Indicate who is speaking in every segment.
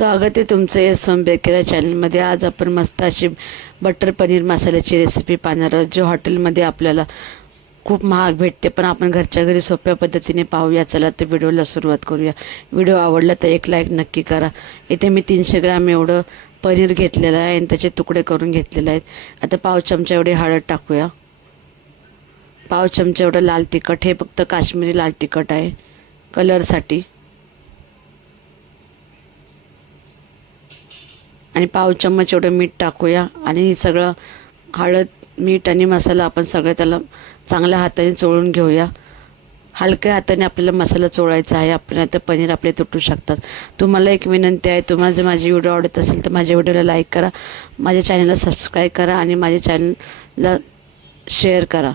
Speaker 1: स्वागत आहे तुमचं या सोम बेकरी चॅनलमध्ये आज आपण मस्त अशी बटर पनीर मसाल्याची रेसिपी पाहणार आहोत जो हॉटेलमध्ये आपल्याला खूप महाग भेटते. पण आपण घरच्या घरी सोप्या पद्धतीने पाहूया. चला तर व्हिडिओला सुरुवात करूया. व्हिडिओ आवडला तर एक लाईक नक्की करा. इथे मी तीनशे ग्राम एवढं पनीर घेतलेलं आहे आणि त्याचे तुकडे करून घेतलेले आहेत. आता पाव चमचा एवढी हळद टाकूया. पाव चमचा एवढं लाल तिखट. हे फक्त काश्मीरी लाल तिखट आहे. कलरसाठी आणि पाव चम्मच एवढं मीठ टाकूया. आणि सगळं हळद मीठ आणि मसाला आपण सगळं त्याला चांगल्या हाताने चोळून घेऊया. हलक्या हाताने आपल्याला मसाला चोळायचा आहे. आपल्याला तर पनीर आपले तुटू शकतात. तुम्हाला एक विनंती आहे तुम्हाला जर माझी व्हिडिओ आवडत असेल तर माझ्या व्हिडिओला लाईक करा. माझ्या चॅनलला सबस्क्राईब करा आणि माझ्या चॅनलला शेअर करा.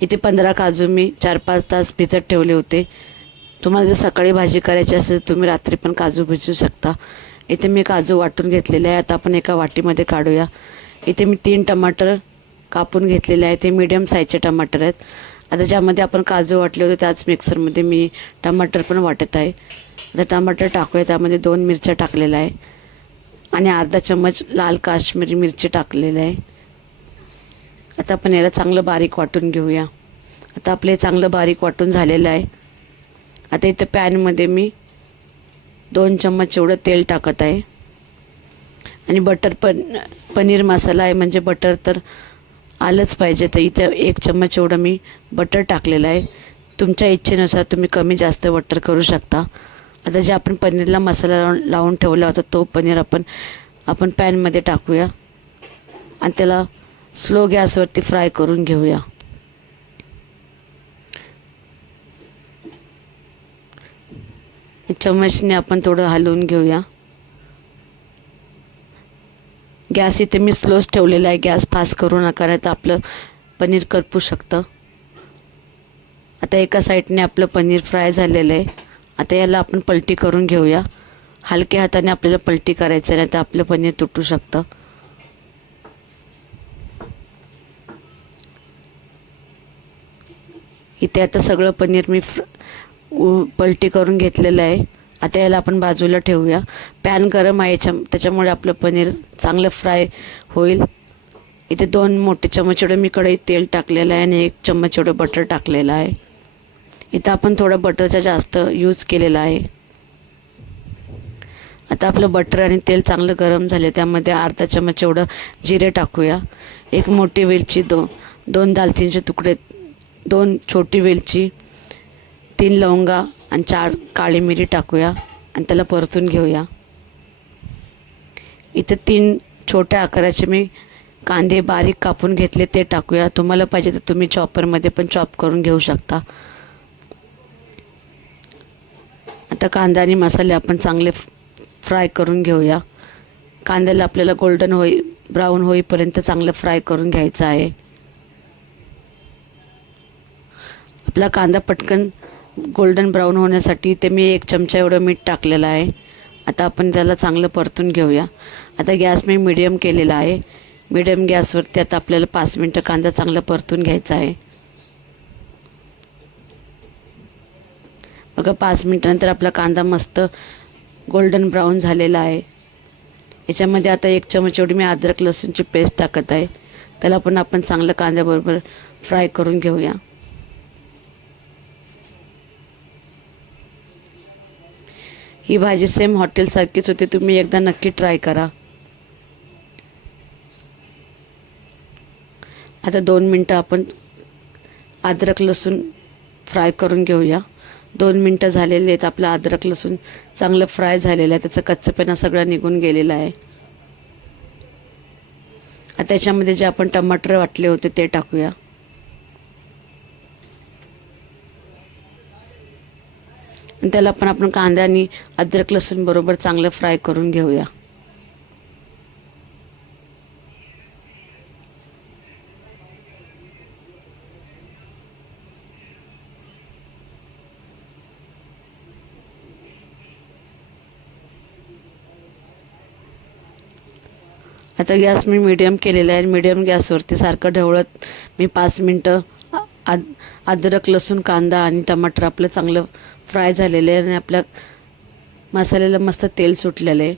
Speaker 1: इथे पंधरा काजू मी चार पाच तास भिजत ठेवले होते. तुम्हाला जर सकाळी भाजी करायची असेल तुम्ही रात्री पण काजू भिजवू शकता. इथे मी काजू वाटून घेतलेले आहे आता आपण एका वाटीमध्ये काढूया. इथे मी तीन टमाटर कापून घेतलेले आहे ते मीडियम साईजचे टमाटर आहेत. आता ज्यामध्ये आपण काजू वाटले होते त्याच मिक्सरमध्ये मी टमाटर पण वाटत आहे. आता टमाटर टाकूया. त्यामध्ये दोन मिरच्या टाकलेल्या आहे. आणि अर्धा चम्मच लाल काश्मीरी मिरची टाकलेली आहे. आता आपण याला चांगलं बारीक वाटून घेऊया. आता आपलं हे चांगलं बारीक वाटून झालेलं आहे. आता इथं पॅनमध्ये मी दोन चम्मच एवढं तेल टाकत आहे. आणि बटर पण पनीर मसाला आहे म्हणजे बटर तर आलंच पाहिजे. तर इथं एक चम्मच एवढं मी बटर टाकलेलं आहे. तुमच्या इच्छेनुसार तुम्ही कमी जास्त बटर करू शकता. आता जे आपण पनीरला मसाला लावून लावून ठेवला होता तो पनीर आपण आपण पॅनमध्ये टाकूया. आणि त्याला स्लो गॅसवरती फ्राय करून घेऊया. चम्मचने आपण थोडं हलवून घेऊया. गॅस इथे मी स्लोच ठेवलेला आहे. गॅस फास्ट करू नका नाही तर आपलं पनीर करपू शकतं. आता एका साईडने आपलं पनीर फ्राय झालेलं आहे. आता याला आपण पलटी करून घेऊया. हलक्या हाताने आपल्याला पलटी करायचं नाही तर आपलं पनीर तुटू शकतं. इथे आता सगळं पनीर मी फ्र पलटी करून घेतलेलं आहे. आता याला आपण बाजूला ठेवूया. पॅन गरम आहे याच्या त्याच्यामुळे आपलं पनीर चांगलं फ्राय होईल. इथे दोन मोठे चम्मच एवढं मी कढईत तेल टाकलेलं आहे आणि एक चम्मच एवढं बटर टाकलेलं आहे. इथं आपण थोडं बटरचा जास्त यूज केलेला आहे. आता आपलं बटर आणि तेल चांगलं गरम झाले त्यामध्ये अर्धा चम्मच एवढं जिरे टाकूया. एक मोठी वेलची दो दोन दालचिनीचे तुकडे दोन छोटी वेलची तीन लवंगा आणि चार काळी मिरी टाकूया आणि त्याला परतून घेऊया. इथं तीन छोट्या आकाराचे मी कांदे बारीक कापून घेतले ते टाकूया. तुम्हाला पाहिजे तर तुम्ही चॉपरमध्ये पण चॉप करून घेऊ शकता. आता कांदा आणि मसाले आपण चांगले फ्राय करून घेऊया. कांद्याला आपल्याला गोल्डन होई ब्राऊन होईपर्यंत चांगलं फ्राय करून घ्यायचं आहे. आपला कांदा पटकन गोल्डन ब्राऊन होण्यासाठी ते मी एक चमचा एवढं मीठ टाकलेलं आहे. आता आपण त्याला चांगलं परतून घेऊया. आता गॅस मी मिडियम केलेला आहे. मिडियम गॅसवरती आता आपल्याला पाच मिनटं कांदा चांगला परतून घ्यायचा आहे. बघा पाच मिनटानंतर आपला कांदा मस्त गोल्डन ब्राऊन झालेला आहे. याच्यामध्ये आता एक चमच एवढी मी अद्रक लसूणची पेस्ट टाकत आहे. त्याला पण आपण चांगलं कांद्याबरोबर फ्राय करून घेऊया. ही भाजी सेम हॉटेलसारखीच होती. तुम्ही एकदा नक्की ट्राय करा. आता दोन मिनटं आपण अद्रक लसूण फ्राय करून घेऊया. दोन मिनटं झालेले आहेत आपलं अद्रक लसूण चांगलं फ्राय झालेलं आहे. त्याचं कच्चपेना सगळं निघून गेलेला आहे. आता त्याच्यामध्ये जे आपण टमाटर वाटले होते ते टाकूया. आणि त्याला पण आपण कांदा आणि अद्रक लसूण बरोबर चांगलं फ्राय करून घेऊया. आता गॅस मी मिडियम केलेला आहे मिडियम गॅसवरती सारखं ढवळत मी पाच मिनटं आद अद्रक लसूण कांदा आणि टमाटर आपलं चांगलं फ्राय झालेलं आहे आणि आपल्या मसाल्याला मस्त तेल सुटलेलं आहे.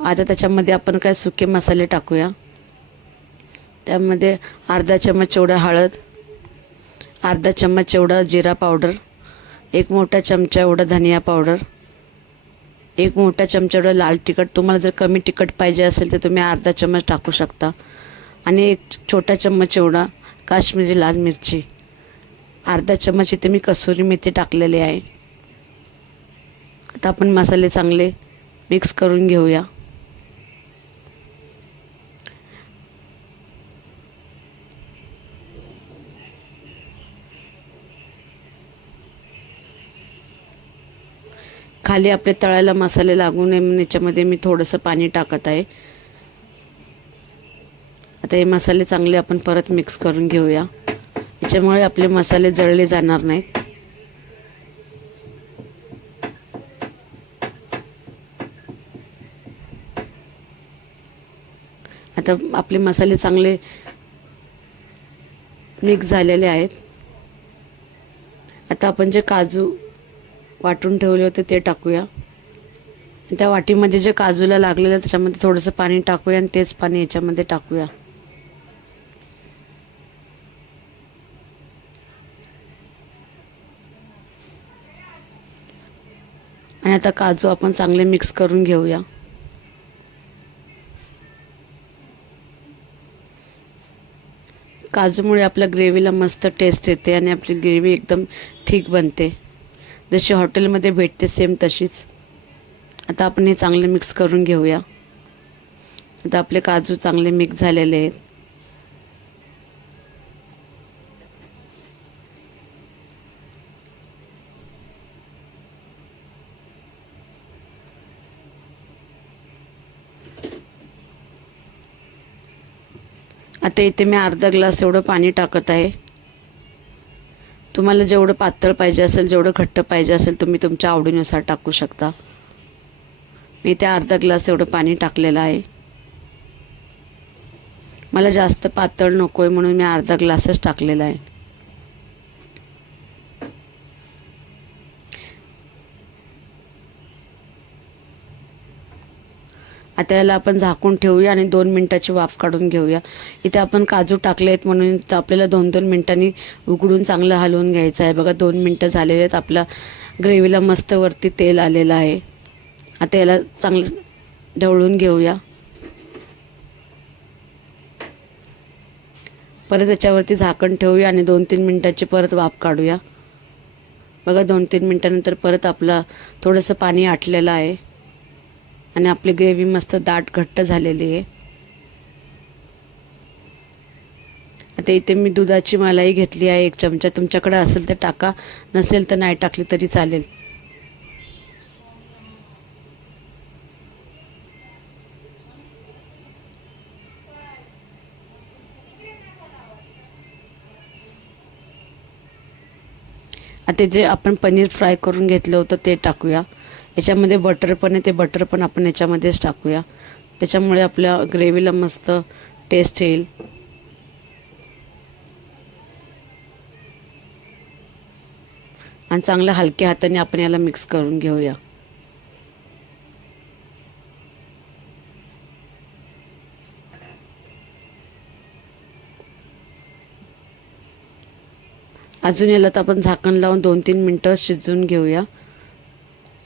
Speaker 1: आता त्याच्यामध्ये आपण काय सुके मसाले टाकूया. त्यामध्ये अर्धा चम्मच एवढा हळद अर्धा चम्मच एवढा जिरा पावडर एक मोठा चमचा एवढा धनिया पावडर एक मोठा चमचा एवढा लाल तिखट. तुम्हाला जर कमी तिखट पाहिजे असेल तर तुम्ही अर्धा चम्मच टाकू शकता. आणि एक छोटा चम्मच एवढा काश्मीरी लाल मिरची. अर्धा चम्मच इथे मी कसुरी मेथी टाकलेली आहे. आता आपण मसाले चांगले मिक्स करून घेऊया. खाली आपले तळायला मसाले लागू नये म्हणून याच्यामध्ये मी थोडंसं पाणी टाकत आहे. आता हे मसाले चांगले आपण परत मिक्स करून घेऊया. याच्यामुळे आपले मसाले जळले जाणार नाहीत. आता आपले मसाले चांगले मिक्स झालेले आहेत. आता आपण जे काजू वाटून ठेवले होते ते टाकूया. त्या वाटीमध्ये जे काजूला लागलेलं त्याच्यामध्ये थोडंसं पाणी टाकूया आणि तेच पाणी याच्यामध्ये टाकूया. आणि आता काजू आपण चांगले मिक्स करून घेऊया. काजूमुळे आपल्या ग्रेव्हीला मस्त टेस्ट येते आणि आपली ग्रेव्ही एकदम थिक बनते. जशी हॉटेलमध्ये भेटते सेम तशीच. आता आपण हे चांगले मिक्स करून घेऊया. आता आपले काजू चांगले मिक्स झालेले आहेत. आता इथे मी अर्धा ग्लास एवढं पाणी टाकत आहे. तुम्हाला जेवढं पातळ पाहिजे असेल जेवढं घट्ट पाहिजे असेल तुम्ही तुमच्या आवडीनुसार टाकू शकता. मी इथे अर्धा ग्लास एवढं पाणी टाकलेलं आहे. मला जास्त पातळ नको आहे म्हणून मी अर्धा ग्लासच टाकलेला आहे. आता याला आपण झाकून ठेवूया आणि दोन मिनटाची वाफ काढून घेऊया. इथे आपण काजू टाकले आहेत म्हणून आपल्याला दोन दोन मिनटांनी उघडून चांगलं हलवून घ्यायचं आहे. बघा दोन मिनटं झालेले आहेत. आपल्या ग्रेव्हीला मस्त वरती तेल आलेलं आहे. आता याला चांगलं ढवळून घेऊया. परत त्याच्यावरती झाकण ठेवूया आणि दोन तीन मिनटाची परत वाफ काढूया. बघा दोन तीन मिनटानंतर परत आपला थोडंसं पाणी आटलेलं आहे. आणि आपली ग्रेव्ही मस्त दाट घट्ट झालेली आहे. आता इथे मी दुधाची मलाई घेतली आहे एक चमचा. तुमच्याकडे असेल तर टाका. नसेल तर नाही टाकली तरी चालेल. आता जे आपण पनीर फ्राय करून घेतलं होतं ते टाकूया. याच्यामध्ये बटर पण आहे ते बटर पण आपण याच्यामध्येच टाकूया. त्याच्यामुळे आपल्या ग्रेव्हीला मस्त टेस्ट येईल. आणि चांगल्या हलक्या हाताने आपण याला मिक्स करून घेऊया. अजून याला तर आपण झाकण लावून दोन तीन मिनटं शिजवून घेऊया.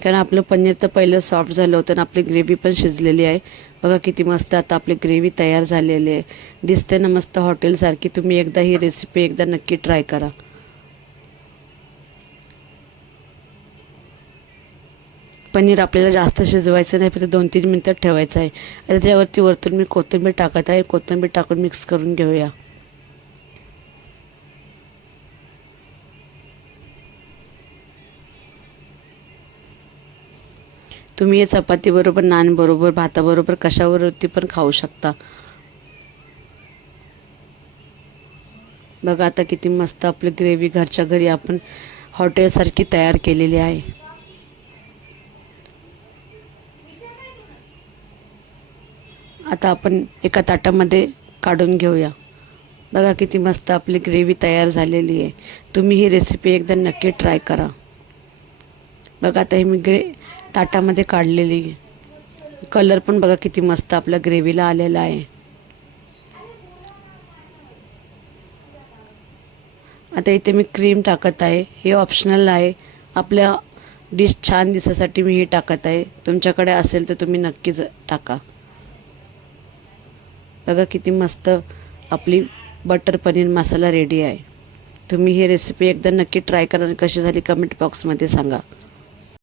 Speaker 1: कारण आपलं पनीर तर पहिलं सॉफ्ट झालं होतं आणि आपली ग्रेव्ही पण शिजलेली आहे. बघा किती मस्त आता आपली ग्रेव्ही तयार झालेली आहे. दिसते ना मस्त हॉटेलसारखी तुम्ही एकदा ही रेसिपी एकदा नक्की ट्राय करा. पनीर आपल्याला जास्त शिजवायचं नाही फक्त दोन तीन मिनटं ठेवायचं आहे. आता त्याच्यावरती वरतून मी कोथिंबीर टाकत आहे. कोथिंबीर टाकून मिक्स करून घेऊया. तुम्ही हे चपातीबरोबर नानबरोबर भाताबरोबर कशावरती पण खाऊ शकता. बघा आता किती मस्त आपली ग्रेव्ही घरच्या घरी आपण हॉटेलसारखी तयार केलेली आहे. आता आपण एका ताटामध्ये काढून घेऊया. बघा किती मस्त आपली ग्रेव्ही तयार झालेली आहे. तुम्ही ही रेसिपी एकदा नक्की ट्राय करा. बघा आता हे मी ग्रे ताटामध्ये काढलेली. कलर पण बघा किती मस्त आपल्या ग्रेव्हीला आलेला आहे. आता इथे मी क्रीम टाकत आहे. हे ऑप्शनल आहे. आपल्या डिश छान दिसासाठी मी हे टाकत आहे. तुमच्याकडे असेल तर तुम्ही नक्कीच टाका. बघा किती मस्त आपली बटर पनीर मसाला रेडी आहे. तुम्ही ही रेसिपी एकदा नक्की ट्राय करा आणि कशी झाली कमेंट बॉक्समध्ये सांगा.